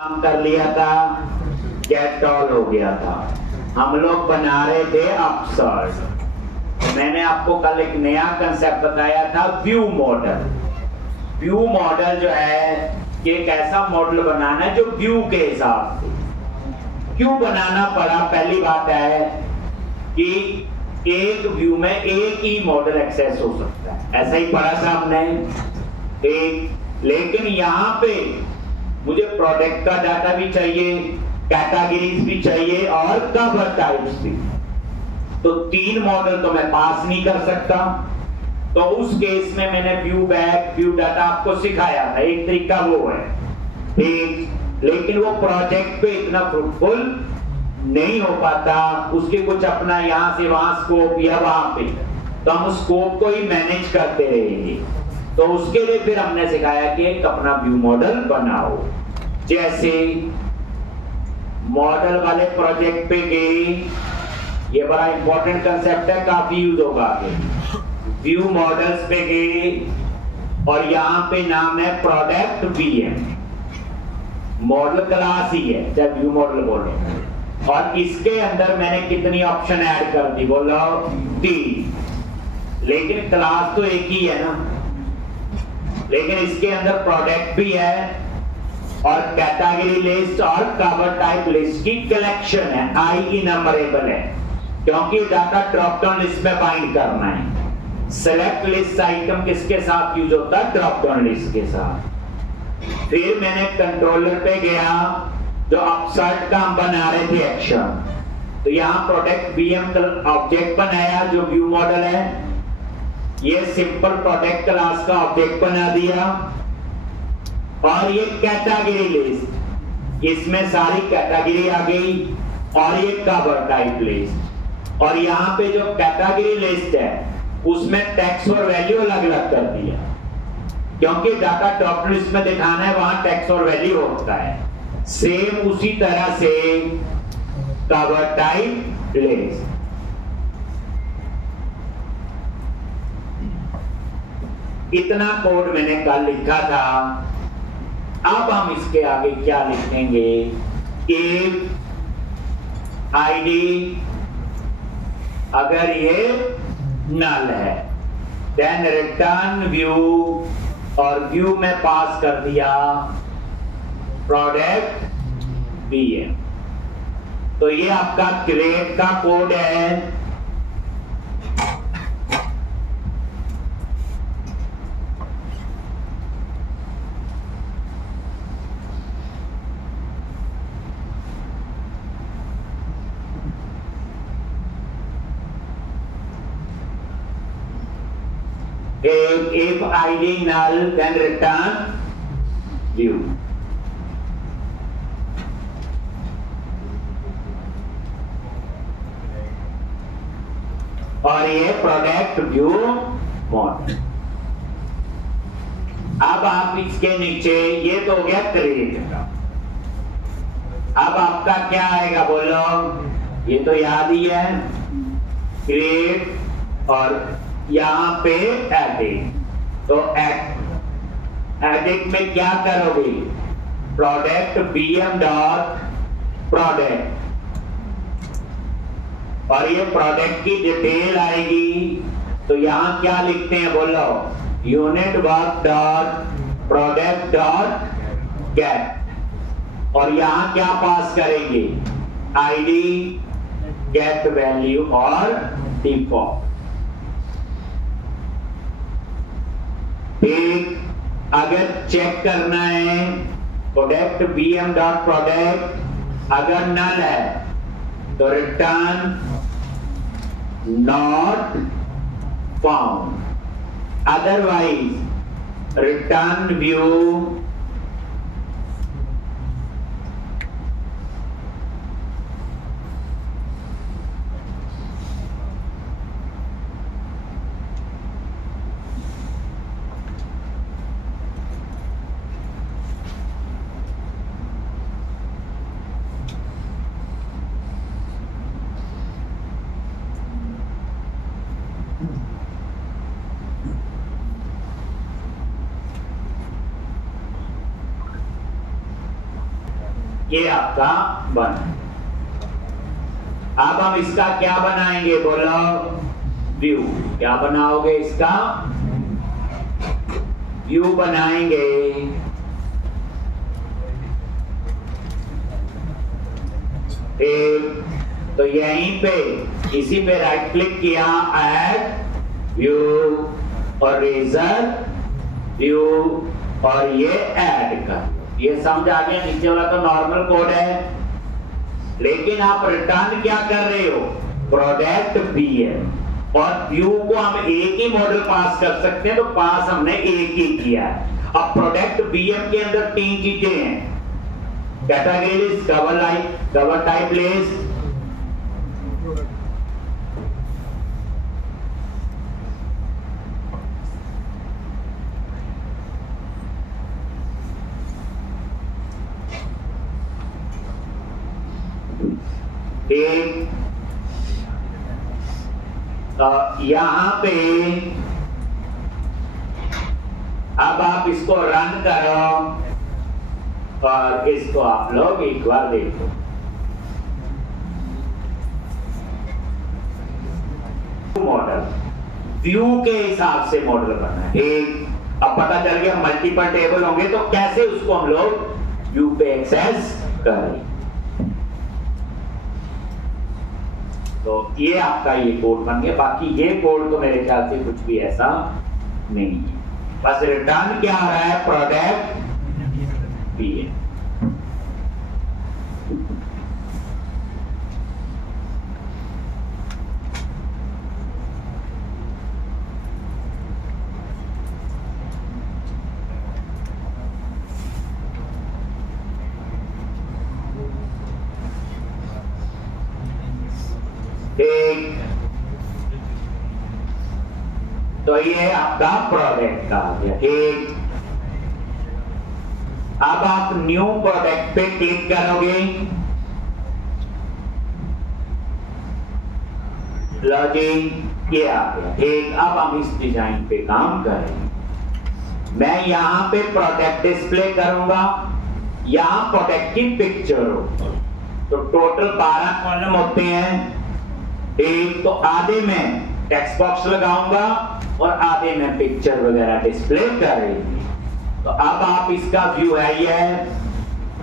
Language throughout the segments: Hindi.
काम कर लिया था, गेट ऑल हो गया था। हम लोग बना रहे थे अपसर्ड। मैंने आपको कल एक नया कंसेप्ट बताया था, व्यू मॉडल। व्यू मॉडल जो है कि एक ऐसा मॉडल बनाना है जो व्यू के हिसाब से। क्यों बनाना पड़ा? पहली बात है कि एक व्यू में एक ही मॉडल एक्सेस हो सकता है, ऐसा ही पढ़ा था हमने एक। लेकिन यहां पे मुझे प्रोडक्ट का डाटा भी चाहिए, कैटेगरीज भी चाहिए और कवर टाइप्स भी। तो तीन मॉडल तो मैं पास नहीं कर सकता। तो उस केस में मैंने व्यू बैक, व्यू डाटा आपको सिखाया था, एक तरीका वो है ठीक। लेकिन वो प्रोजेक्ट पे इतना फ्रूटफुल नहीं हो पाता, उसके कुछ अपना यहां से वहां स्कोप या वहां पे, तो हम स्कोप को ही मैनेज करते रहेंगे। तो उसके लिए फिर हमने सिखाया कि एक अपना व्यू मॉडल बनाओ। जैसे मॉडल वाले प्रोजेक्ट पे गए, ये बड़ा इंपॉर्टेंट कंसेप्ट है, काफी यूज होगा आगे। व्यू मॉडल्स पे गए और यहां पे नाम है प्रोडक्ट वीएम। मॉडल क्लास ही है, चाहे व्यू मॉडल बोलो। और इसके अंदर मैंने कितनी ऑप्शन ऐड कर दी? बोलो 3। लेकिन क्लास तो एक ही है ना। लेकिन इसके अंदर प्रोडक्ट भी है और कैटेगरी लिस्ट और कवर टाइप लिस्ट की कलेक्शन है। आई इनमरेबल है क्योंकि डाटा ड्रॉप डाउन लिस्ट में बाइंड करना है। सेलेक्ट लिस्ट आइटम किसके साथ यूज होता है? ड्रॉप डाउन लिस्ट के साथ। फिर मैंने कंट्रोलर पे गया, जो अपसर्ट का हम बना रहे थे एक्शन। तो यहां प्रोडक्ट बीएम ऑब्जेक्ट बनाया जो व्यू मॉडल है। ये सिंपल प्रोडक्ट क्लास का ऑब्जेक्ट बना दिया और ये कैटेगरी लिस्ट, इसमें सारी कैटेगरी आ गई और ये कवर टाइप लिस्ट। और यहाँ पे जो कैटेगरी लिस्ट है उसमें टेक्स्ट और वैल्यू अलग अलग कर दिया, क्योंकि डाटा ड्रॉप लिस्ट में दिखाना है, वहां टेक्स्ट और वैल्यू होता है। सेम उसी तरह से कवर टाइप लिस्ट। इतना कोड मैंने कल लिखा था। अब हम इसके आगे क्या लिखेंगे? इफ आईडी अगर ये नल है, देन रिटर्न व्यू, और व्यू में पास कर दिया प्रोडक्ट बीएम। तो ये आपका क्रिएट का कोड है। if id null then return view। और ये प्रोडक्ट व्यू मॉडल। अब आप इसके नीचे, ये तो हो गया क्रिएट का। अब आपका क्या आएगा? बोलो, ये तो याद ही है, क्रिएट और यहां पे एडिट। तो एडिट में क्या करोगे? प्रोडक्ट बीएम डॉट प्रोडक्ट, और ये प्रोडक्ट की डिटेल आएगी। तो यहां क्या लिखते हैं? बोलो, unit work dot product dot gate. और यहां क्या पास करेंगे? आईडी, गेट वैल्यू और डिफॉल्ट। एक अगर चेक करना है प्रोडक्ट बीएम डॉट प्रोडक्ट, अगर नल है तो return not found, otherwise return view. ये आपका बना। अब हम इसका क्या बनाएंगे, बोलो व्यू। क्या बनाओगे, इसका व्यू बनाएंगे। तो यहीं पे इसी पे राइट क्लिक किया, ऐड व्यू और रेजर व्यू और ये ऐड कर। ये समझ आ गया। नीचे वाला तो नॉर्मल कोड है, लेकिन आप रिटर्न क्या कर रहे हो, प्रोडक्ट बीएम। और व्यू को हम एक ही मॉडल पास कर सकते हैं, तो पास हमने एक ही किया है। अब प्रोडक्ट बीएम के अंदर 3 चीजें हैं, कैटेगरीज, कवर टाइप लिस्ट, यहां पे अब आप इसको रन करो और इसको आप लोग एक बार देखो। मॉडल व्यू के हिसाब से मॉडल बना है। एक अब पता चल गया मल्टीपल टेबल होंगे तो कैसे उसको हम लोग व्यू पे एक्सेस करें। तो ये आपका ये कोड बन गया। बाकी ये कोड तो मेरे ख्याल से कुछ भी ऐसा नहीं है, बस रिटर्न क्या आ रहा है, प्रोडक्ट बीएम। तो ये आपका प्रोडक्ट का आ गया। ठीक, अब आप न्यू प्रोडक्ट पे क्लिक करोगे, लॉगिन ये आ गया। ठीक, अब हम इस डिजाइन पे काम करेंगे। मैं यहां पे प्रोडक्ट डिस्प्ले करूंगा, यहां प्रोडक्ट की पिक्चर हो। तो टोटल 12 कॉलम होते हैं। एक तो आधे में टेक्स्ट बॉक्स लगाऊंगा और आधे में पिक्चर वगैरह डिस्प्ले करेंगे। तो अब आप इसका व्यू है ये,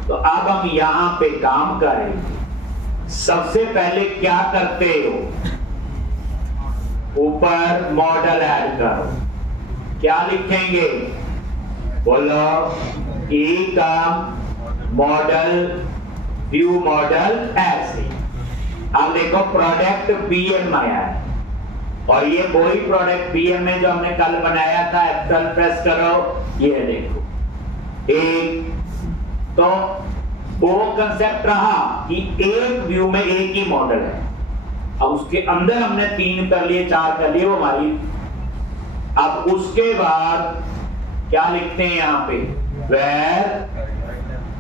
तो अब हम यहां पे काम करेंगे। सबसे पहले क्या करते हो, ऊपर मॉडल ऐड करो। क्या लिखेंगे, बोलो ई का मॉडल, व्यू मॉडल ऐसे। अब देखो प्रोडक्ट बीएम आया है और ये वही प्रोडक्ट बीएम में जो हमने कल बनाया था। F12 प्रेस करो, ये देखो। एक तो वो कंसेप्ट रहा कि एक व्यू में एक ही मॉडल है। अब उसके अंदर हमने 3 कर लिए, 4 कर लिए, वो हमारी। अब उसके बाद क्या लिखते हैं यहां पे, वेयर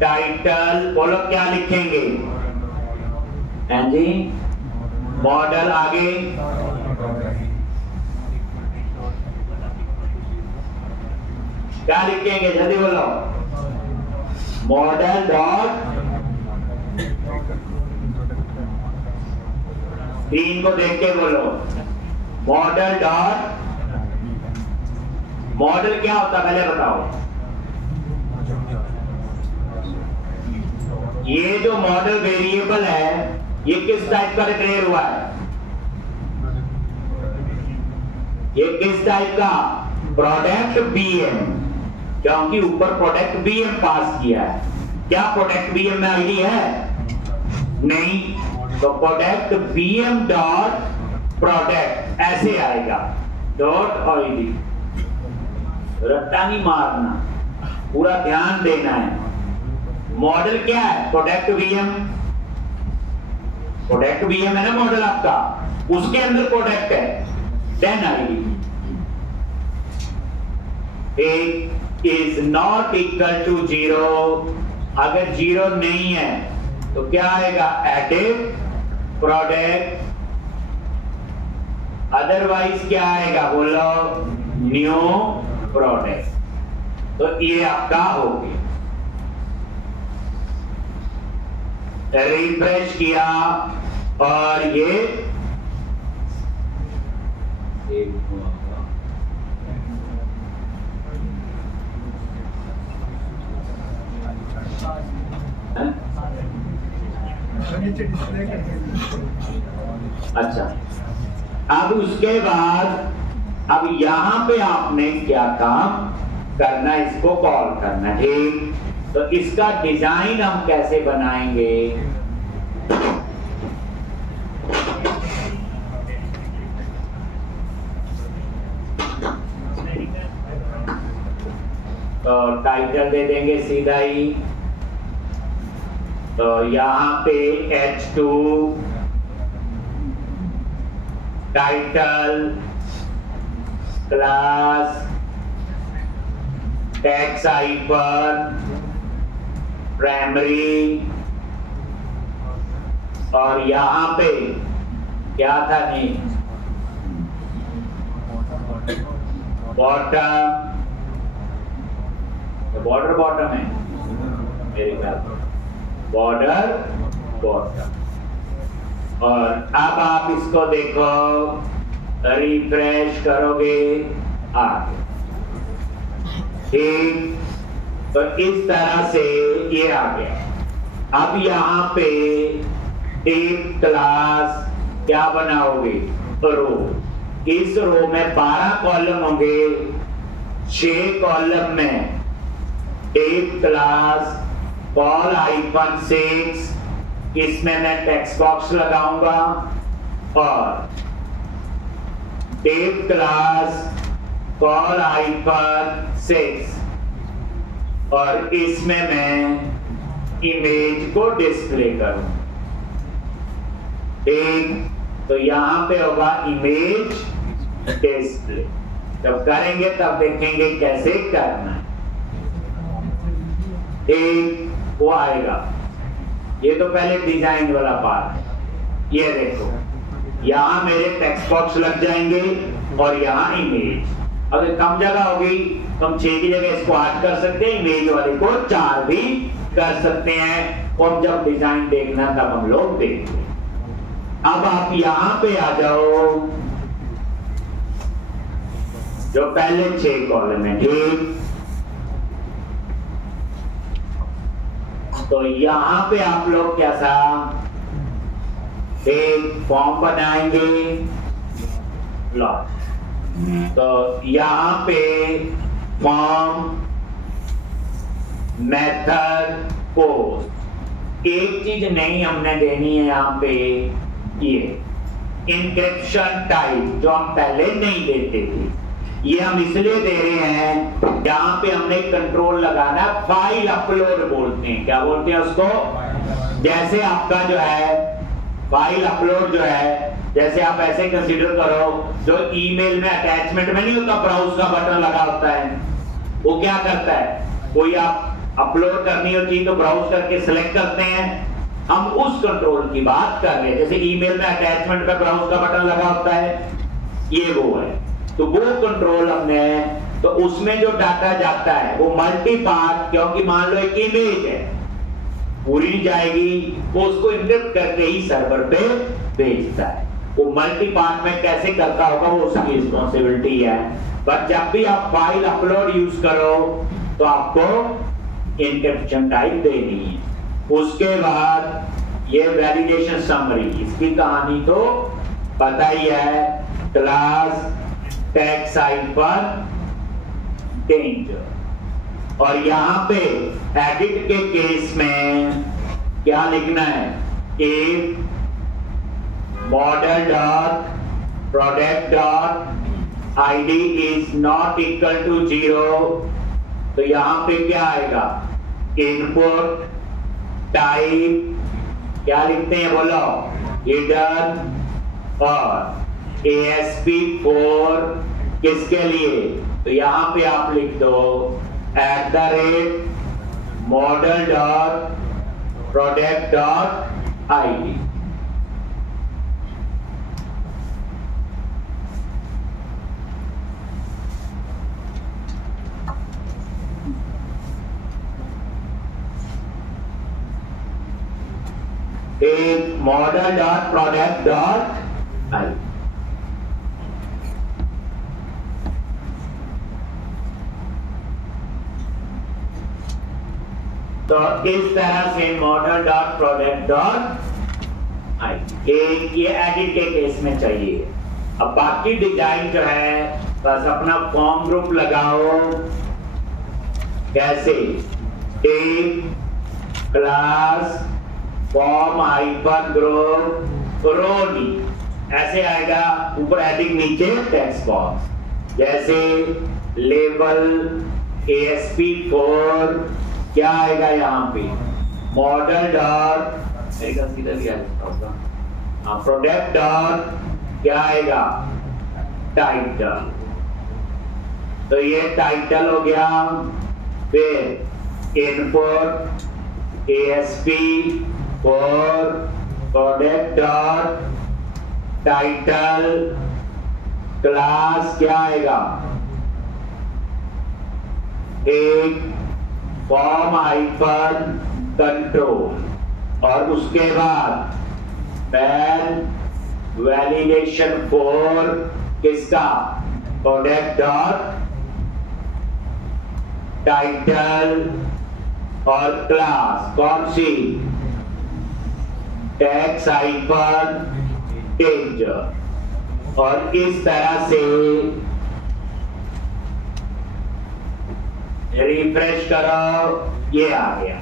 टाइटल, बोलो क्या लिखेंगे, जी मॉडल। आगे क्या लिखेंगे, जल्दी बोलो, मॉडल डॉट, 3 को देख के बोलो, मॉडल डॉट। मॉडल क्या होता है पहले बताओ। ये जो मॉडल वेरिएबल है ये किस टाइप का डिक्लेयर हुआ है, ये किस टाइप का, प्रोडक्ट बीएम, क्योंकि ऊपर प्रोडक्ट बीएम पास किया है। क्या प्रोडक्ट बीएम में आईडी है, नहीं, तो प्रोडक्ट बीएम डॉट प्रोडक्ट ऐसे आएगा, डॉट आईडी। रट्टा नहीं मारना, पूरा ध्यान देना है। मॉडल क्या है, प्रोडक्ट बीएम, प्रोडक्ट बीएम है ना मॉडल आपका, उसके अंदर प्रोडक्ट है, देन आईडी। एक इज नॉट इक्वल टू 0, अगर 0 नहीं है तो क्या आएगा, एडिट प्रोडक्ट, अदरवाइज क्या आएगा, बोलो न्यू प्रोडक्ट। तो ये आपका हो गया। रिफ्रेश किया और ये अच्छा। अब उसके बाद अब यहां पे आपने क्या काम करना, इसको कॉल करना, ठीक। तो इसका डिजाइन हम कैसे बनाएंगे? तो टाइटल दे देंगे सीधा ही। तो यहां पे H2 title class tax hyphen primary, और यहां पे क्या था नेम, बॉटम, बॉर्डर बॉटम है मेरे ख्याल, बॉर्डर बॉटम। और अब आप इसको देखो, रिफ्रेश करोगे आगे, ठीक। तो इस तरह से ये आ गया। अब यहां पे एक क्लास क्या बनाओगे, रो। इस रो में 12 कॉलम होंगे, 6 कॉलम में एक क्लास कॉल हाइफन 6, इसमें मैं टेक्स्ट बॉक्स लगाऊंगा, और एक क्लास कॉल हाइफन 6, और इसमें मैं इमेज को डिस्प्ले करूं, ठीक। तो यहां पे होगा इमेज डिस्प्ले। जब करेंगे तब देखेंगे कैसे करना है, ठीक। वो आएगा। ये तो पहले डिजाइन वाला पार्ट है। ये देखो, यहां मेरे टेक्स्ट बॉक्स लग जाएंगे और यहां इमेज। अगर कम जगह होगी तो हम 6 की जगह इसको 8 कर सकते हैं, इमेज वाले को 4 भी कर सकते हैं। और जब डिजाइन देखना तब हम लोग देखते हैं। अब आप यहां पे आ जाओ, जो पहले 6 कॉलम है, ठीक। तो यहां पे आप लोग कैसा एक फॉर्म बनाएंगे, लो। तो यहां पे फॉर्म मेथड पोस्ट, एक चीज नहीं हमने देनी है यहां पे, ये इंक्रिप्शन टाइप जो हम पहले नहीं देते थे, ये हम इसलिए दे रहे हैं, यहां पे हमने कंट्रोल लगाना, फाइल अपलोड बोलते हैं। क्या बोलते हैं उसको? जैसे आपका जो है फाइल अपलोड जो है, जैसे आप ऐसे कंसीडर करो, जो ईमेल में अटैचमेंट में नहीं होता ब्राउज का बटन लगा होता है, वो क्या करता है, कोई आप अपलोड करनी होती है तो ब्राउज करके सिलेक्ट करते हैं, हम उस कंट्रोल की बात कर रहे हैं। जैसे ईमेल में अटैचमेंट पे ब्राउज का बटन लगा होता है, ये वो है। तो वो कंट्रोल हमने, तो उसमें जो डाटा जाता है वो मल्टी पार्ट, क्योंकि मान लो एक इमेज है, पूरी नहीं जाएगी, वो उसको इंक्रिप्ट करके ही सर्वर पे भेजता है। वो मल्टी पार्ट में कैसे करता होगा वो उसकी रिस्पॉन्सिबिलिटी है। पर जब भी आप फाइल अपलोड यूज करो तो आपको इंक्रिप्शन टाइप देनी है। उसके बाद ये वैलिडेशन समरी, इसकी कहानी तो पता ही है, क्लास टैक्स हाइफन डेंजर। और यहां पे एडिट के केस में क्या लिखना है, एक model dot product dot ID is not equal to 0। तो यहां पे क्या आएगा, इनपुट टाइप क्या लिखते हैं बोलो, हिडन, और ASP4 किसके लिए, तो यहां पे आप लिख दो @model dot product dot ID. एक model dot product dot I. तो इस तरह से model dot product dot I, एक ये एडिट के केस में चाहिए। अब बाकी डिजाइन जो है बस अपना फॉर्म ग्रुप लगाओ। कैसे? एक क्लास फॉर्म हाइपर ग्रुप रोनी ऐसे आएगा, ऊपर हेडिंग नीचे टेक्स्ट बॉक्स। जैसे लेवल ASP4 क्या आएगा यहाँ पे? मॉडल डॉट प्रोडक्ट डॉट क्या आएगा? टाइटल। तो ये टाइटल हो गया। फिर input ASP4 product dot title class क्या आएगा? एक फॉर्म हाइफन कंट्रोल और उसके बाद पैन वैलिडेशन 4 किसका? प्रोडक्ट डॉट टाइटल और क्लास कौन सी? Tax hyphen danger. और इस तरह से रिफ्रेश करो, ये आ गया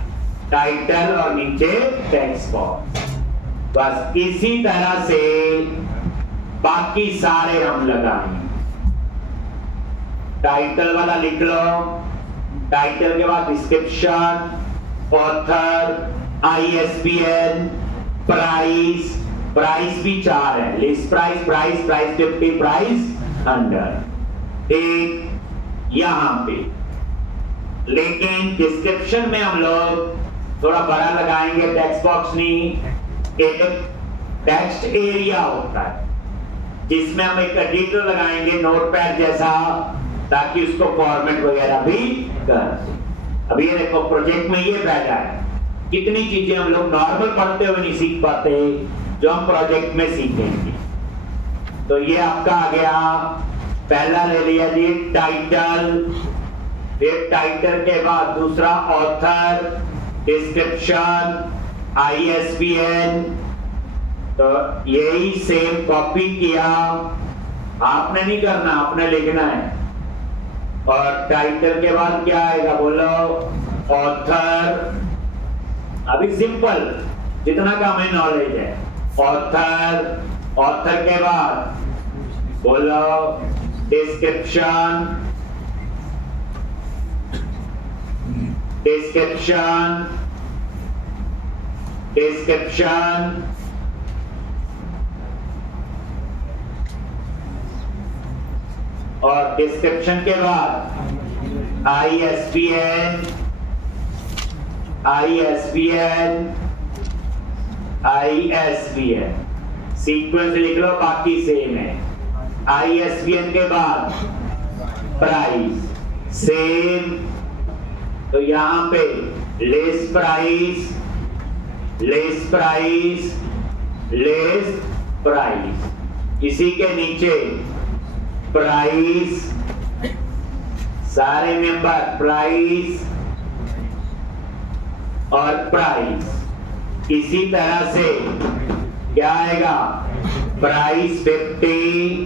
टाइटल और नीचे टेक्स्ट बॉक्स। बस इसी तरह से बाकी सारे हम लगाएंगे। टाइटल वाला लिख लो, टाइटल के बाद description, author, ISBN, price, price भी 4 है, list price, price, price 50, price 100। एक यहां पे, लेकिन डिस्क्रिप्शन में हम लोग थोड़ा बड़ा लगाएंगे, टेक्स्ट बॉक्स नहीं, एक टेक्स्ट एरिया होता है जिसमें हम एक एडिटर लगाएंगे नोटपैड जैसा, ताकि उसको फॉर्मेट वगैरह भी कर। अब ये देखो प्रोजेक्ट में ये बैठा है, कितनी चीजें हम लोग नॉर्मल पढ़ते हुए नहीं सीख पाते जो हम प्रोजेक्ट में सीखेंगे। तो ये आपका आ गया, पहला ले लिया जी टाइटल, फिर टाइटल के बाद दूसरा ऑथर, डिस्क्रिप्शन, ISBN। तो यही सेम कॉपी किया, आपने नहीं करना, आपने लिखना है। और टाइटल के बाद क्या आएगा बोलो? ऑथर। अभी सिंपल जितना का हमें नॉलेज है, ऑथर, ऑथर के बाद बोलो डिस्क्रिप्शन, डिस्क्रिप्शन, डिस्क्रिप्शन, और डिस्क्रिप्शन के बाद ISBN, ISBN, ISBN, सीक्वेंस लिख लो, बाकी सेम है। ISBN के बाद प्राइस सेम, तो यहां पे list price, list price, list price, इसी के नीचे प्राइस, सारे मेंबर प्राइस और प्राइस। इसी तरह से क्या आएगा? प्राइस 50,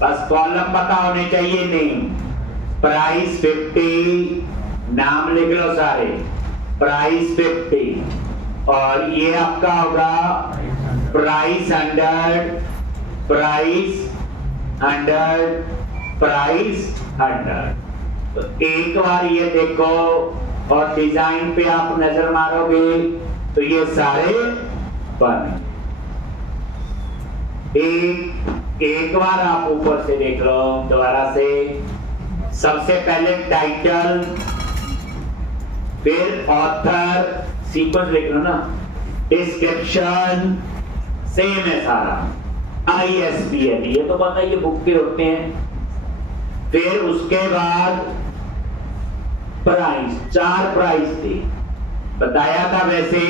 बस कॉलम पता होने चाहिए, नहीं प्राइस 50, नाम लिख लो सारे, प्राइस 50। और ये आपका होगा प्राइस 100, प्राइस 100, प्राइस 100। तो एक बार ये देखो और डिजाइन पे आप नजर मारोगे तो ये सारे बने। एक बार आप ऊपर से देख लो दोबारा से। सबसे पहले टाइटल, फिर ऑथर, सीक्वेंस लिख लो ना, डिस्क्रिप्शन सेम है सारा, ISBN ये तो पता है, ये बुक के होते हैं। फिर उसके बाद प्राइस, 4 प्राइस थे, बताया था वैसे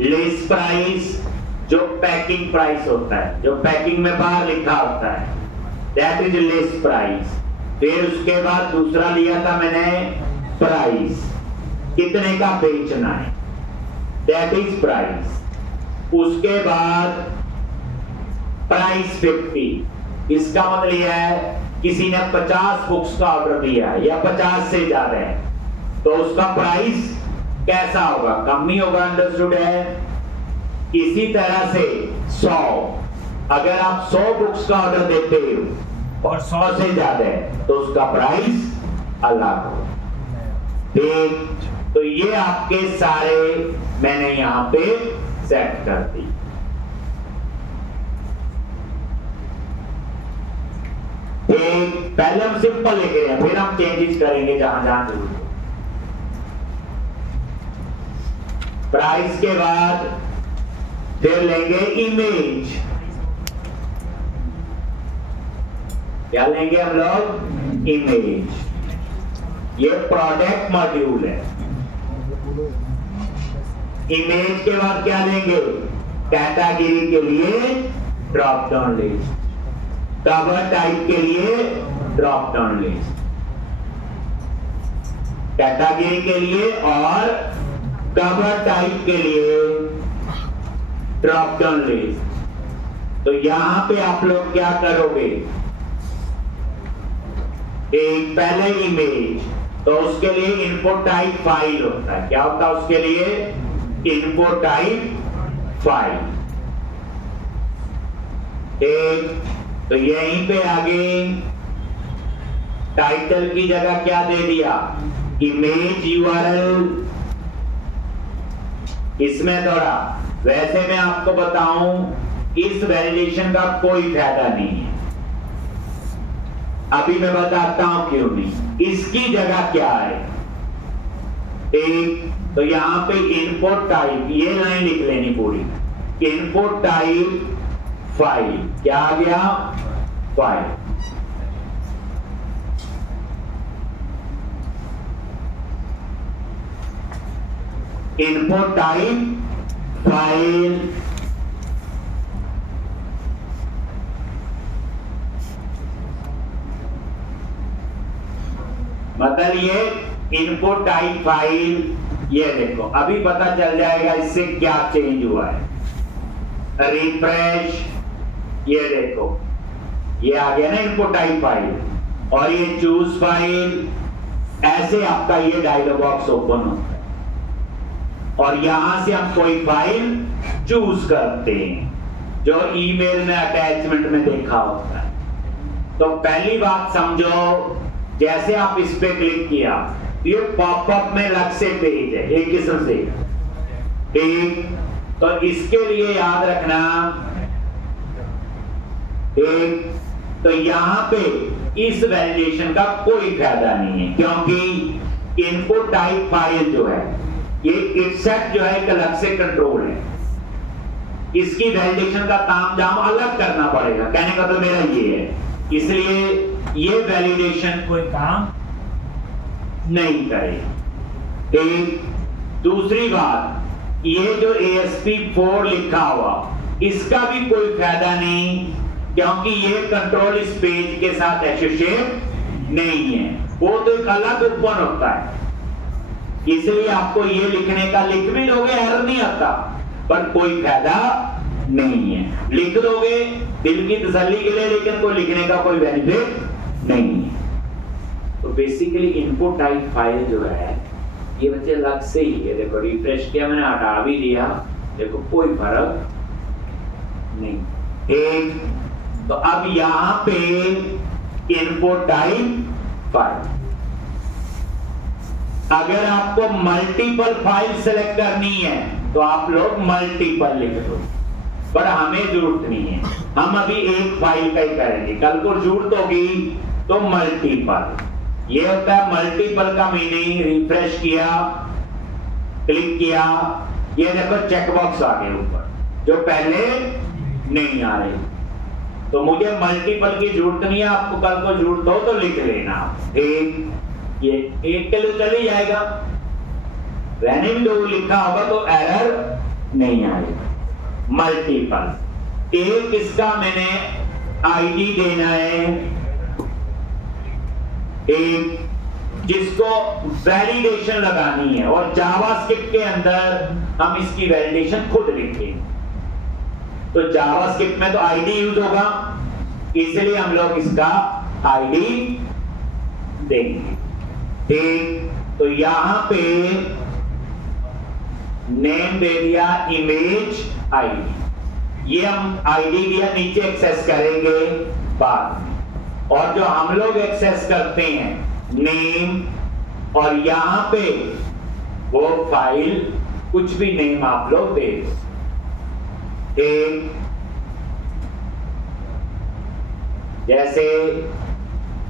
लिस्ट प्राइस जो पैकिंग प्राइस होता है, जो पैकिंग में बाहर लिखा होता है, दैट इज लिस्ट प्राइस। फिर उसके बाद दूसरा लिया था मैंने प्राइस, कितने का बेचना है, दैट इज प्राइस। उसके बाद प्राइस 50, इसका मतलब यह है किसी ने 50 बुक्स का ऑर्डर दिया है या 50 से ज्यादा है, तो उसका प्राइस कैसा होगा, कम ही होगा, अंडरस्टूड है। इसी तरह से 100, अगर आप 100 बुक्स का ऑर्डर देते हो और 100 से ज्यादा है तो उसका प्राइस अलग हो। ठीक, तो ये आपके सारे मैंने यहां पे सेट कर दी। ठीक, पहले हम सिंपल लिखे हैं, फिर हम चेंजेस करेंगे जहां जहां जरूरत हो। प्राइस के बाद फिर लेंगे इमेज, क्या लेंगे हम लोग, इमेज। ये प्रोडक्ट मॉड्यूल है। इमेज के बाद क्या लेंगे, कैटेगरी के लिए drop down list, cover type के लिए ड्रॉप डाउन लिस्ट, कैटेगरी के लिए और कवर टाइप के लिए ड्रॉप डाउन लिस्ट। तो यहां पे आप लोग क्या करोगे, एक पहले इमेज, तो उसके लिए इनपुट टाइप फाइल होता है, क्या होता है उसके लिए, इनपुट टाइप फाइल। एक तो यहीं पे आगे टाइटल की जगह क्या दे दिया, इमेज यूआरएल। इसमें थोड़ा, वैसे मैं आपको बताऊं इस वैलिडेशन का कोई फायदा नहीं है, अभी मैं बताता हूं क्यों नहीं। इसकी जगह क्या है, एक तो यहां पे इनपुट टाइप, ये लाइन लिख लेनी पूरी, इनपुट टाइप फाइल, क्या आ गया, फाइल। इनपुट टाइप फाइल, मतलब ये इनपुट टाइप फाइल। ये देखो अभी पता चल जाएगा इससे क्या चेंज हुआ है। रिफ्रेश, ये देखो ये आ गया ना इनपुट टाइप फाइल, और ये चूज फाइल, ऐसे आपका ये डायलॉग बॉक्स ओपन होता है और यहां से हम कोई फाइल चूज करते हैं जो ईमेल में अटैचमेंट में देखा होता है। तो पहली बात समझो, जैसे आप इस पे क्लिक किया, ये पॉपअप में अलग से पेज है एक किस्म से, ठीक। तो इसके लिए याद रखना, एक तो यहां पे इस वैलिडेशन का कोई फायदा नहीं है, क्योंकि इनपुट टाइप फाइल जो है ये इटसेट जो है एक अलग से कंट्रोल है, इसकी वैलिडेशन का काम जाम अलग करना पड़ेगा। कहने का तो मेरा ये है, इसलिए ये वैलिडेशन कोई काम नहीं करेगा। ठीक, दूसरी बात, ये जो ASP4 लिखा हुआ, इसका भी कोई फायदा नहीं, क्योंकि ये कंट्रोल इस पेज के साथ एसोसिएट नहीं है, वो तो एक अलग ओपन होता है। इसलिए आपको ये लिखने का, लिख भी लोगे एरर नहीं आता, पर कोई फायदा नहीं है। लिख दोगे दिल की तसल्ली के लिए, लेकिन कोई लिखने का कोई बेनिफिट नहीं है। तो बेसिकली इनपुट टाइप फाइल जो है ये बच्चे अलग से ही है। देखो रिफ्रेश किया मैंने, हटा भी दिया, देखो कोई फर्क नहीं। एक तो अब यहां पे इनपुट टाइप फाइल, अगर आपको मल्टीपल फाइल सेलेक्ट करनी है तो आप लोग मल्टीपल लिख दो, पर हमें जरूरत नहीं है, हम अभी एक फाइल का ही करेंगे। कल को जरूरत होगी तो मल्टीपल, ये होता है मल्टीपल का मीनिंग। रिफ्रेश किया, क्लिक किया, ये देखो चेक बॉक्स आ गए ऊपर जो पहले नहीं आ रहे। तो मुझे मल्टीपल की जरूरत नहीं है, आपको कल को जरूरत हो तो लिख लेना। एक ये एक के लिए चल ही जाएगा, रहने भी दो, लिखा होगा तो एरर नहीं आएगा। मल्टीपल एक इसका मैंने आईडी देना है, एक जिसको वैलिडेशन लगानी है, और जावास्क्रिप्ट के अंदर हम इसकी वैलिडेशन खुद लिखेंगे। तो जावास्क्रिप्ट में तो आईडी यूज होगा, इसलिए हम लोग इसका आईडी देंगे। ठीक, तो यहां पे नेम दे दिया इमेज आईडी, ये हम आईडी दिया, नीचे एक्सेस करेंगे बाद में। और जो हम लोग एक्सेस करते हैं नेम, और यहां पे वो फाइल कुछ भी नेम आप लोग दे दो। ठीक, जैसे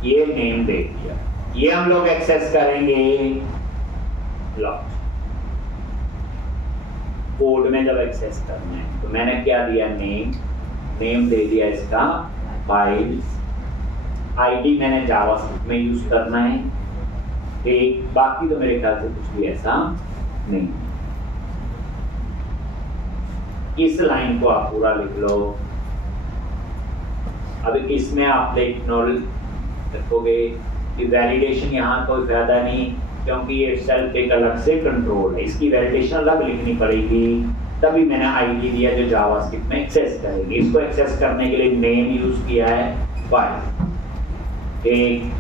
ये नेम दे दिया, ये हम लोग एक्सेस करेंगे लॉग कोड में जब एक्सेस करना है। तो मैंने क्या दिया, नेम दे दिया इसका फाइल्स, आईडी मैंने जावास्क्रिप्ट में यूज करना है। ठीक, बाकी तो मेरे ख्याल से कुछ भी ऐसा नहीं। इस लाइन को आप पूरा लिख लो। अब इसमें आप इग्नोर रखोगे कि वैलिडेशन यहाँ कोई फायदा नहीं, क्योंकि ये सेल्फ एक अलग से कंट्रोल है, इसकी वैलिडेशन अलग लिखनी पड़ेगी। तभी मैंने आईडी दिया जो जावास्क्रिप्ट में एक्सेस करेंगे। इसको एक्सेस करने के लिए नेम यूज किया है फाइल। ठीक,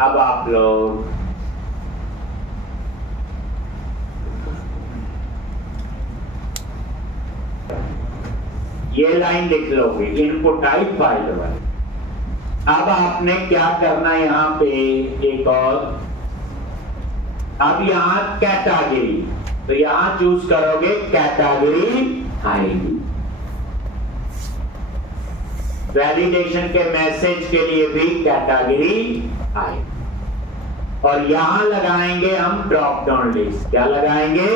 अब आप लोग ये लाइन लिख लोगे, इनपुट टाइप फाइल वाली। अब आपने क्या करना है, यहां पे एक और, अब यहां कैटेगरी, तो यहां चूज करोगे कैटेगरी आईडी। वैलिडेशन के मैसेज के लिए भी कैटेगरी आईडी, और यहां लगाएंगे हम ड्रॉप डाउन लिस्ट। क्या लगाएंगे,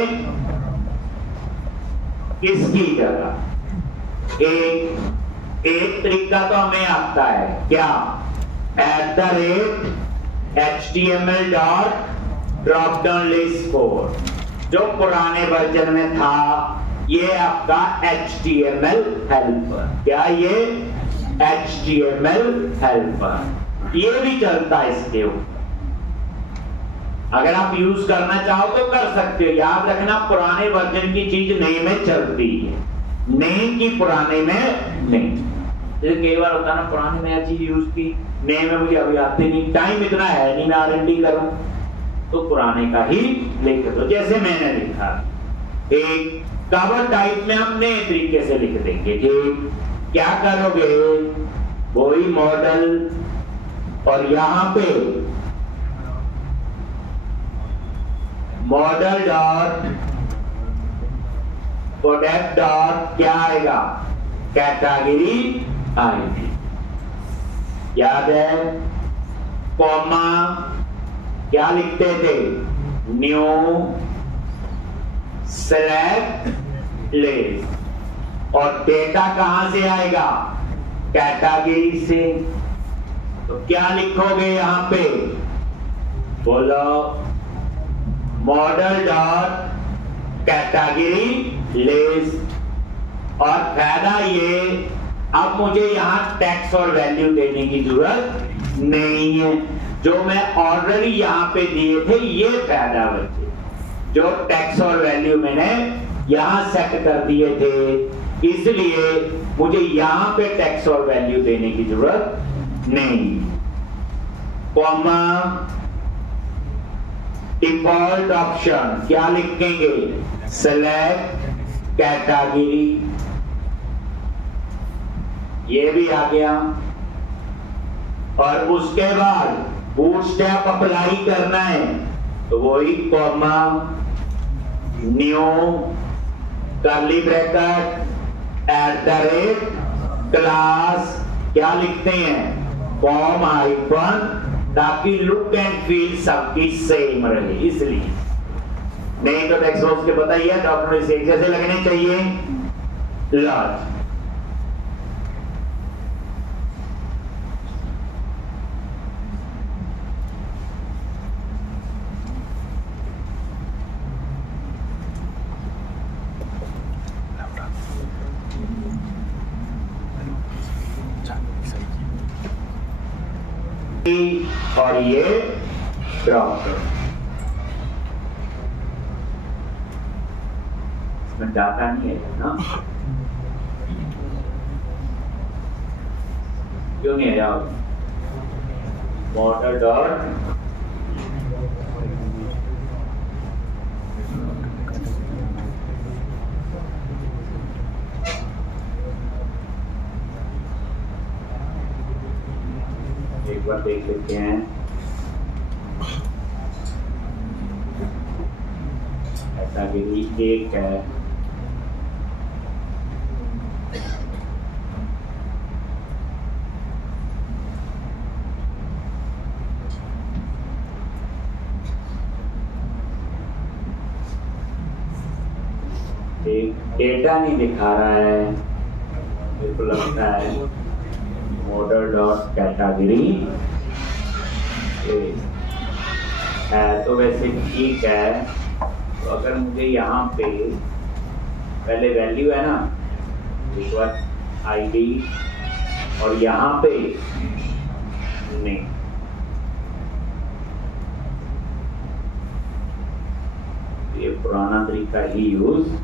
इसकी जगह एक तरीका तो हमें आता है, क्या, @html drop down list code जो पुराने वर्जन में था, ये आपका HTML हेल्पर। क्या ये HTML हेल्पर, ये भी चलता है इसके ऊपर। अगर आप यूज करना चाहो तो कर सकते हो। याद रखना, पुराने वर्जन की चीज नए में चलती है, नए की पुराने में नहीं। जैसे कई बार होता है ना, पुराने में चीज यूज की, नए में मुझे अभी आती नहीं, टाइम इतना है नहीं मैं R&D करूं, तो पुराने का ही लिख दो, जैसे मैंने लिखा। एक कवर टाइप में हम नए तरीके से लिख देंगे। ठीक, क्या करोगे, वही मॉडल, और यहां पे मॉडल डॉट प्रोडक्ट डॉट क्या आएगा, कैटेगरी आईडी। याद है, कॉमा क्या लिखते थे, न्यू सेलेक्ट लिस्ट, और डेटा कहां से आएगा, कैटेगरी से। तो क्या लिखोगे यहां पे, बोलो, मॉडल डॉट कैटेगरी लिस्ट। और फायदा ये, अब मुझे यहां टैक्स और वैल्यू देने की जरूरत नहीं है, जो मैं ऑलरेडी यहां पे दिए थे, ये फायदा बचे। जो टैक्स और वैल्यू मैंने यहां सेट कर दिए थे, इसलिए मुझे यहां पे टैक्स और वैल्यू देने की जरूरत नहीं। कॉमा डिफॉल्ट ऑप्शन क्या लिखेंगे, सेलेक्ट कैटेगरी, ये भी आ गया। और उसके बाद बूटस्ट्रैप अप्लाई करना है, तो वही comma new curly bracket @class क्या लिखते हैं, फॉर्म हाइफन, ताकि लुक एंड फील सबकी सेम रहे। इसलिए नहीं तो टेक्स्ट बॉक्स के बताइए, डॉक्यूमेंट एक जैसे लगने चाहिए। लार्ज और ये ड्रॉप करो। इसमें डाटा नहीं है ना, क्यों नहीं आया? मॉडल डॉट एक बार देख लेते हैं। कैटेगरी एक है, डेटा नहीं दिखा रहा है, मेरे को लगता है मॉडल डॉट कैटेगरी है तो वैसे ठीक है। तो अगर मुझे यहाँ पे पहले वैल्यू है ना, एक बार आईडी और यहाँ पे नहीं, ये पुराना तरीका ही यूज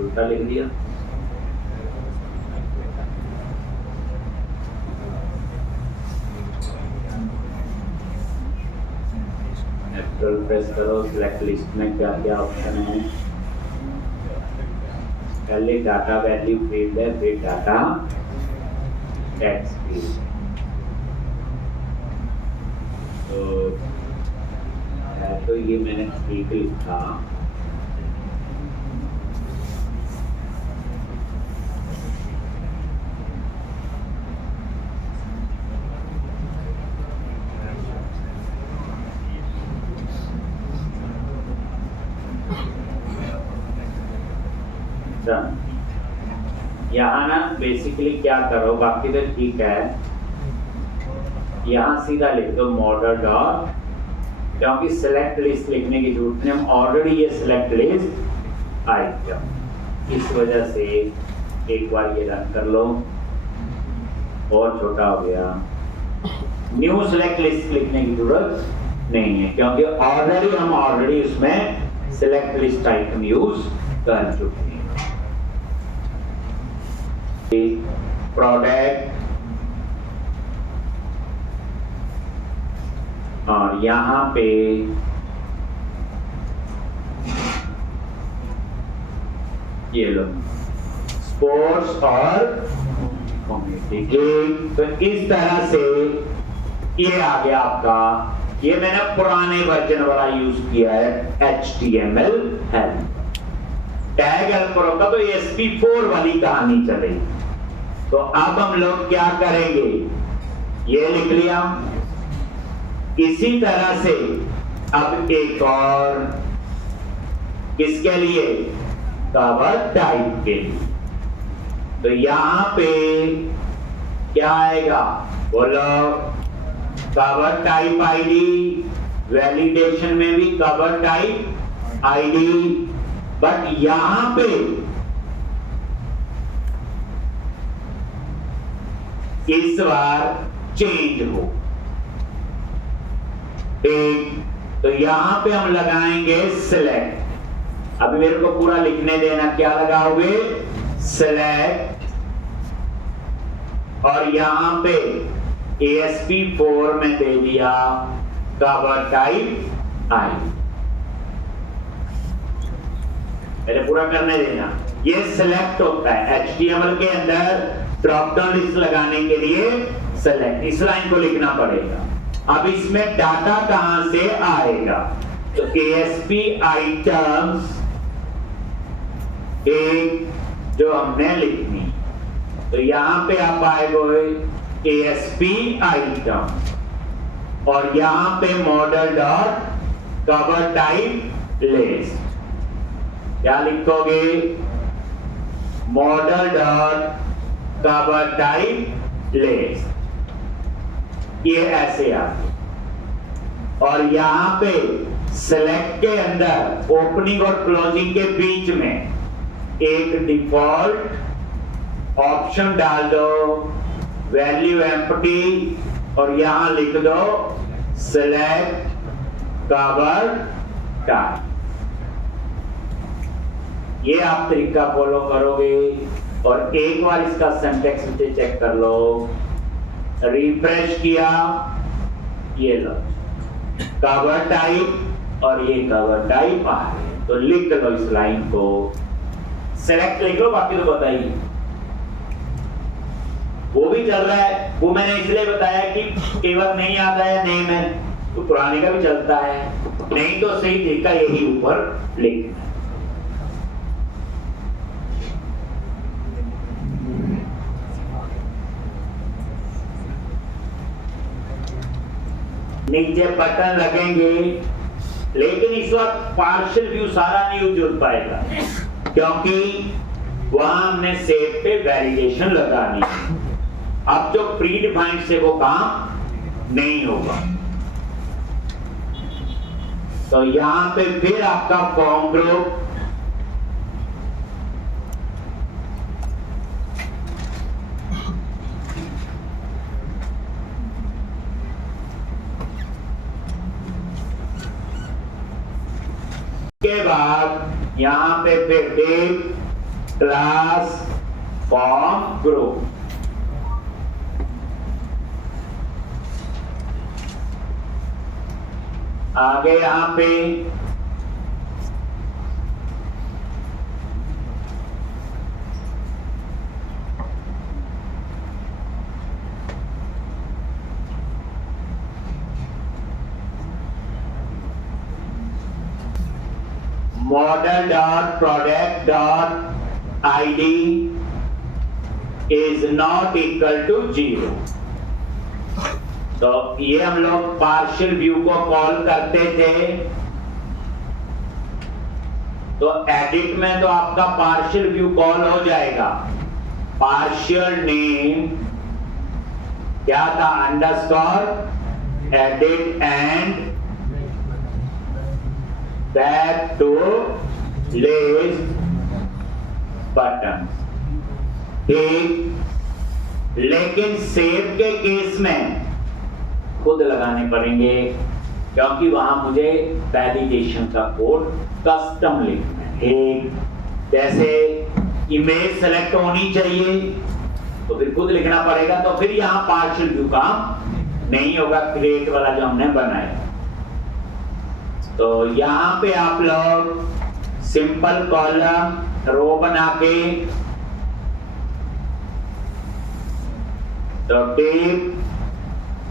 उल्टा लिख दिया। F12 प्रेस करो, सिलेक्ट लिस्ट में क्या क्या ऑप्शन है। पहले डाटा वैल्यू फील्ड है, फिर डाटा टेक्स्ट फील्ड। तो ये मैंने ठीक लिखा, यहाँ ना बेसिकली क्या करो, बाकी तो ठीक है, यहाँ सीधा लिख दो मॉडल डॉट, क्योंकि सिलेक्ट लिस्ट लिखने की जरूरत नहीं, हम ऑलरेडी ये सिलेक्ट लिस्ट आइटम, इस वजह से एक बार ये रन कर लो, और छोटा हो गया। न्यू सिलेक्ट लिस्ट लिखने की जरूरत नहीं है, क्योंकि हम ऑलरेडी उसमें सिलेक्ट लिस्ट आइटम यूज कर चुके हैं। प्रोडक्ट और यहाँ पे ये लो स्पोर्ट्स और कम्युनिटी। तो इस तरह से ये आ गया आपका, ये मैंने पुराने वर्जन वाला यूज किया है HTML हेल्प। टैग हेल्प का तो SP4 वाली कहानी चलेगी। तो अब हम लोग क्या करेंगे, ये लिख लिया। इसी तरह से अब एक और किसके लिए, कवर टाइप के लिए। तो यहां पे क्या आएगा, बोलो कवर टाइप आईडी, वैलिडेशन में भी कवर टाइप आईडी, बट यहां पे इस बार चेंज हो। एक तो यहां पे हम लगाएंगे सिलेक्ट। अभी मेरे को पूरा लिखने देना, क्या लगाओगे, सिलेक्ट, और यहां पे ASP4 में दे दिया कवर टाइप आई। पहले पूरा करने देना। ये सिलेक्ट होता है HTML के अंदर, ड्रॉप डाउन लिस्ट लगाने के लिए सिलेक्ट, इस लाइन को लिखना पड़ेगा। अब इसमें डाटा कहां से आएगा, तो ASP आइटम्स एक जो हमने लिखनी, तो यहां पे आप आएगा ASP आइटम और यहां पे model dot cover type list. क्या लिखोगे, model dot cover type list, ये ऐसे आ। और यहां पे सिलेक्ट के अंदर ओपनिंग और क्लोजिंग के बीच में एक डिफॉल्ट ऑप्शन डाल दो, वैल्यू एम्प्टी, और यहां लिख दो सिलेक्ट कवर टाइप। ये आप तरीका फॉलो करोगे और एक बार इसका सिंटैक्स चेक कर लो। रिफ्रेश किया, ये लो कवर टाइप, और ये कवर टाइप आ रहे, तो लिख लो इस लाइन को, सेलेक्ट लिख लो, बाकी तो बताइए। वो भी चल रहा है, वो मैंने इसलिए बताया कि केवल नहीं आता है नेम है, तो पुराने का भी चलता है, नहीं तो सही तरीका यही ऊपर लिखना है। नीचे बटन लगेंगे, लेकिन इस वक्त पार्शियल व्यू सारा नहीं यूज हो पाएगा, क्योंकि वहां हमने सेव पे वैलिडेशन लगानी है। अब जो प्री डिफाइंड से वो काम नहीं होगा, तो यहां पे फिर आपका फॉर्म ग्रुप, के बाद यहां पे फिर डिव क्लास फॉर्म ग्रुप, आगे यहां पे model dot product dot id is not equal to 0। तो ये हम लोग पार्शियल व्यू को कॉल करते थे, तो एडिट में तो आपका पार्शियल व्यू कॉल हो जाएगा। पार्शियल नेम क्या था, underscore edit and back to list button, ठीक। लेकिन सेव के केस में खुद लगाने पड़ेंगे, क्योंकि वहां मुझे वैलिडेशन का कोड कस्टम लिखना है। ठीक, जैसे इमेज सेलेक्ट होनी चाहिए तो फिर खुद लिखना पड़ेगा, तो फिर यहाँ पार्शियल व्यू काम नहीं होगा, क्रिएट वाला जो हमने बनाया। तो यहाँ पे आप लोग सिंपल कॉलम रो बना के, तो टिप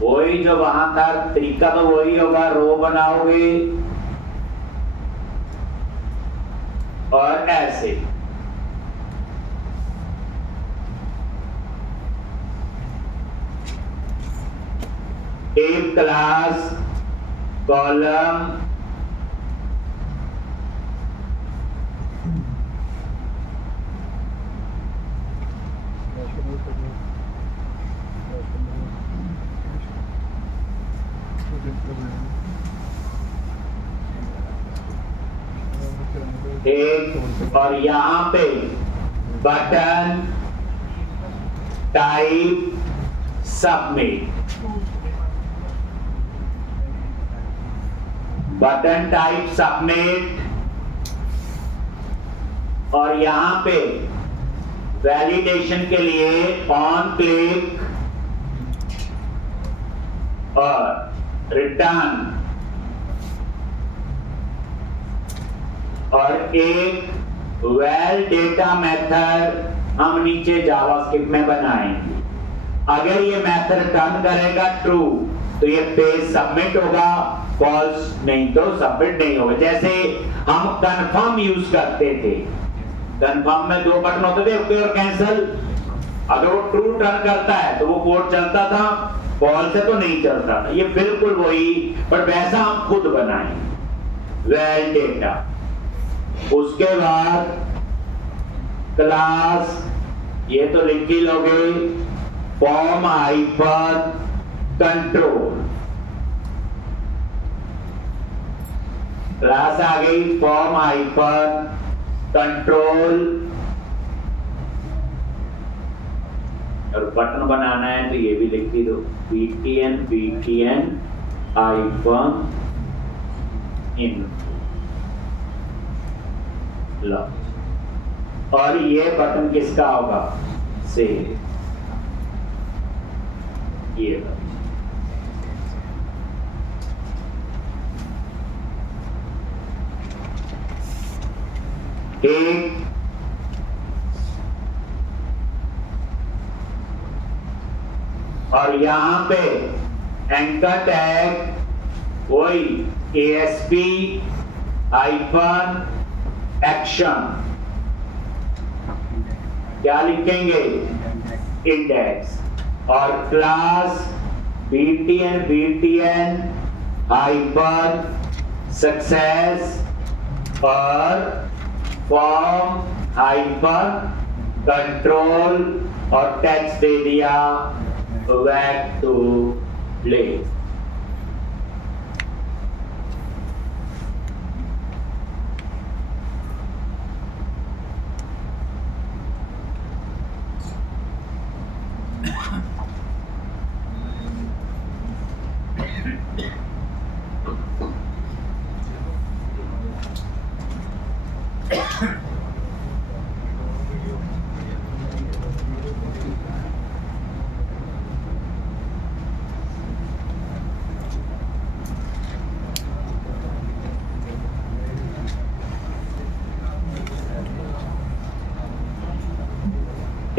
वही जो वहां था तरीका, तो वही होगा, रो बनाओगे और ऐसे टिप क्लास कॉलम एक, और यहां पे button type submit, button type submit, और यहां पे वैलिडेशन के लिए ऑन क्लिक और रिटर्न, और एक वेल डेटा मेथड हम नीचे जावास्क्रिप्ट में बनाएंगे। अगर ये मेथड रिटर्न करेगा ट्रू तो ये पेज सबमिट होगा, फॉल्स नहीं तो सबमिट नहीं होगा। जैसे हम कंफर्म यूज करते थे, कंफर्म में दो बटन होते थे, ओके और कैंसिल। अगर वो ट्रू टर्न करता है तो वो कोड चलता था, फॉल्स है तो नहीं चलता था। ये बिल्कुल वही, पर वैसा हम खुद बनाएंगे वेल डेटा। उसके बाद क्लास, ये तो लिख ही लोगे, फॉर्म हाइपर कंट्रोल, क्लास आ गई फॉर्म हाइपर कंट्रोल और बटन बनाना है तो ये भी लिख दो BTN आइकन इन लो। और ये बटन किसका होगा? सेव। ये एक और यहां पे एंकर टैग वही ASP हाइफन एक्शन क्या लिखेंगे? इंडेक्स। और क्लास BTN हाइफन सक्सेस और फॉर्म हाइफन कंट्रोल और टेक्स्ट दे दिया बैक टू प्ले।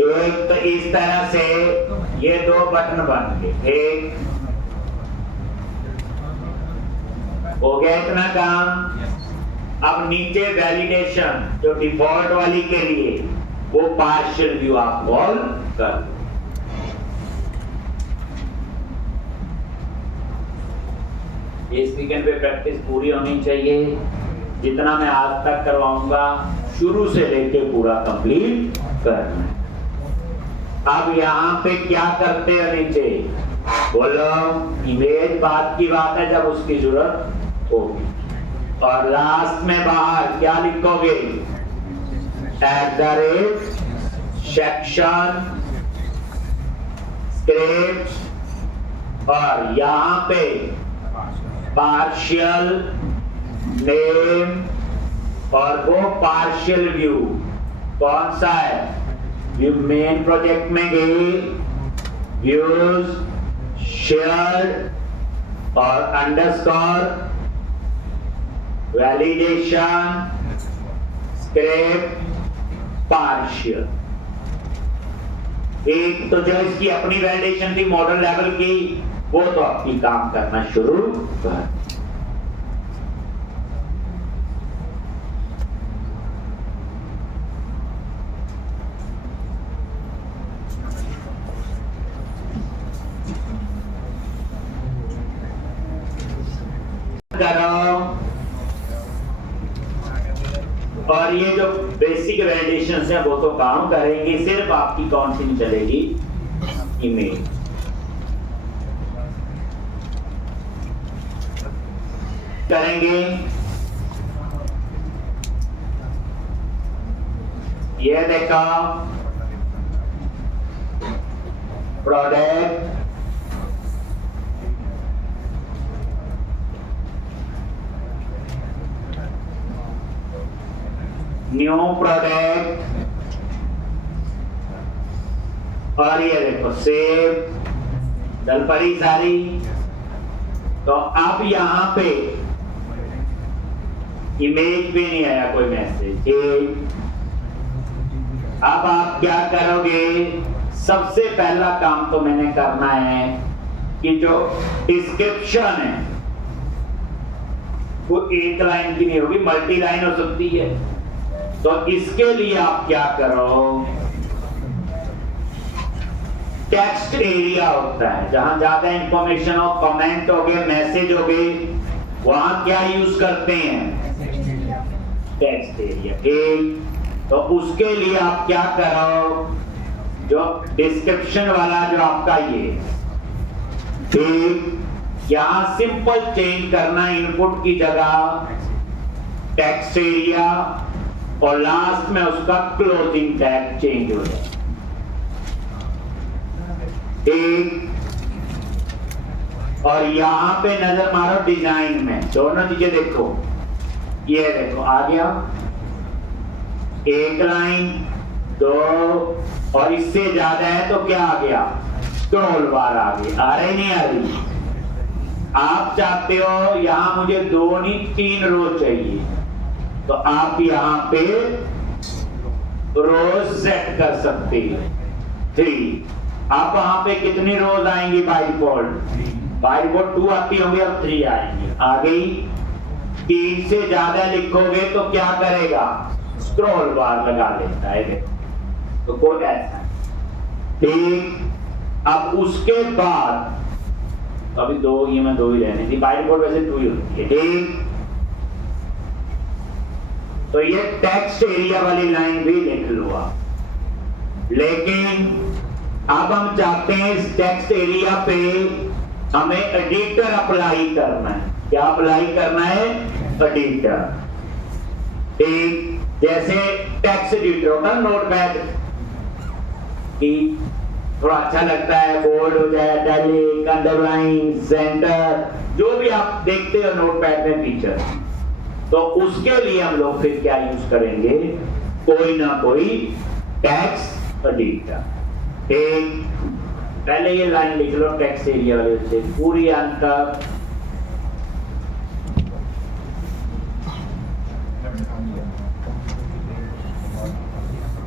एक तो इस तरह से ये दो बटन बन गए। एक हो गया इतना काम। अब नीचे वैलिडेशन जो डिफॉल्ट वाली के लिए वो पार्शियल व्यू आप कॉल कर दो। इस वीकेंड पे प्रैक्टिस पूरी होनी चाहिए। जितना मैं आज तक करवाऊंगा शुरू से लेके पूरा कंप्लीट करना है। अब यहाँ पे क्या करते हैं नीचे बोलो? इमेज बात की बात है जब उसकी जरूरत होगी। और लास्ट में बाहर क्या लिखोगे? सेक्शन स्क्रिप्ट और यहाँ पे पार्शियल नेम और वो पार्शियल व्यू कौन सा है? व्यू मेन प्रोजेक्ट में गई व्यूज शेयर्ड और अंडरस्कोर वैलिडेशन स्क्रिप्ट पार्शियल। एक तो जो इसकी अपनी वैलिडेशन थी मॉडल लेवल की वो तो आपकी काम करना शुरू कर। और ये जो बेसिक वैलिडेशंस हैं वो तो काम करेंगे। सिर्फ आपकी कौन सी नहीं चलेगी? इमेज। करेंगे ये देखा प्रोडक्ट न्यू प्रोडक्ट और ये देखो सेव चल पड़ी सारी। तो अब यहां पे इमेज भी नहीं आया कोई मैसेज। अब आप क्या करोगे? सबसे पहला काम तो मैंने करना है कि जो डिस्क्रिप्शन है वो एक लाइन की नहीं होगी, मल्टी लाइन हो सकती है। तो इसके लिए आप क्या करो? टेक्स्ट एरिया होता है जहां ज्यादा इंफॉर्मेशन हो, कमेंट हो गए, मैसेज हो गए, वहां क्या यूज करते हैं? Text area. ठीक, तो उसके लिए आप क्या करो? जो डिस्क्रिप्शन वाला जो आपका ये ठीक, यहां सिंपल चेंज करना इनपुट की जगह टेक्स्ट एरिया और लास्ट में उसका क्लोजिंग टैग चेंज हो जाए। एक, और यहां पे नजर मारो डिजाइन में, दोनों चीजें देखो, ये देखो आ गया एक लाइन, दो, और इससे ज्यादा है तो क्या आ गया, स्क्रॉल बार आ गई। आ रही नहीं आ रही? आप चाहते हो यहां मुझे 2 नहीं 3 रो चाहिए, तो आप यहां पे रोज सेट कर सकते हैं 3। आप वहां पे कितनी रोज आएंगी बाय डिफॉल्ट 2 आती होंगी, अब 3 आएंगी। आ गई। 3 से ज्यादा लिखोगे तो क्या करेगा, स्क्रॉल बार लगा देता है, देखो। तो कोड ऐसा है, ठीक। अब उसके बाद अभी 2, ये मैं 2 ही रहने थी, बाय डिफॉल्ट वैसे 2 ही होती है, ठीक। तो ये टेक्स्ट एरिया वाली लाइन भी लिख लो आप। लेकिन अब हम चाहते हैं इस टेक्स्ट एरिया पे हमें एडिटर अप्लाई करना है। क्या अप्लाई करना है, एडिटर, ठीक। जैसे टेक्स्ट एडिटर होता है नोटपैड की, थोड़ा अच्छा लगता है, बोल्ड हो जाए, इटैलिक, अंडरलाइन, सेंटर, जो भी आप देखते हो नोटपैड में फीचर, तो उसके लिए हम लोग फिर क्या यूज करेंगे, कोई ना कोई टेक्स्ट एडिटर। एक पहले ये लाइन लिख लो टेक्स्ट एरिया वाले से, पूरी अंत तक।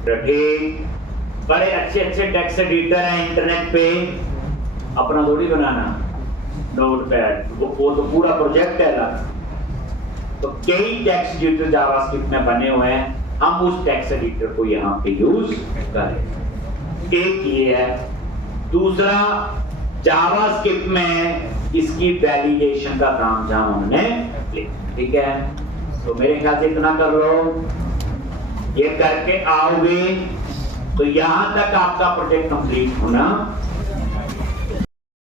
ठीक, बड़े अच्छे अच्छे टेक्स्ट एडिटर हैं इंटरनेट पे, अपना थोड़ी बनाना नोटपैड, वो तो पूरा प्रोजेक्ट है अलग। तो कई टेक्स्ट एडिटर जावास्क्रिप्ट में बने हुए हैं, हम उस टेक्स्ट एडिटर को यहाँ पे यूज करें। एक ये है। दूसरा, जावास्क्रिप्ट में इसकी वैलिडेशन का काम जहां हमने लिखा, ठीक है। तो मेरे ख्याल से इतना कर लो, ये करके आओगे तो यहां तक आपका प्रोजेक्ट कंप्लीट होना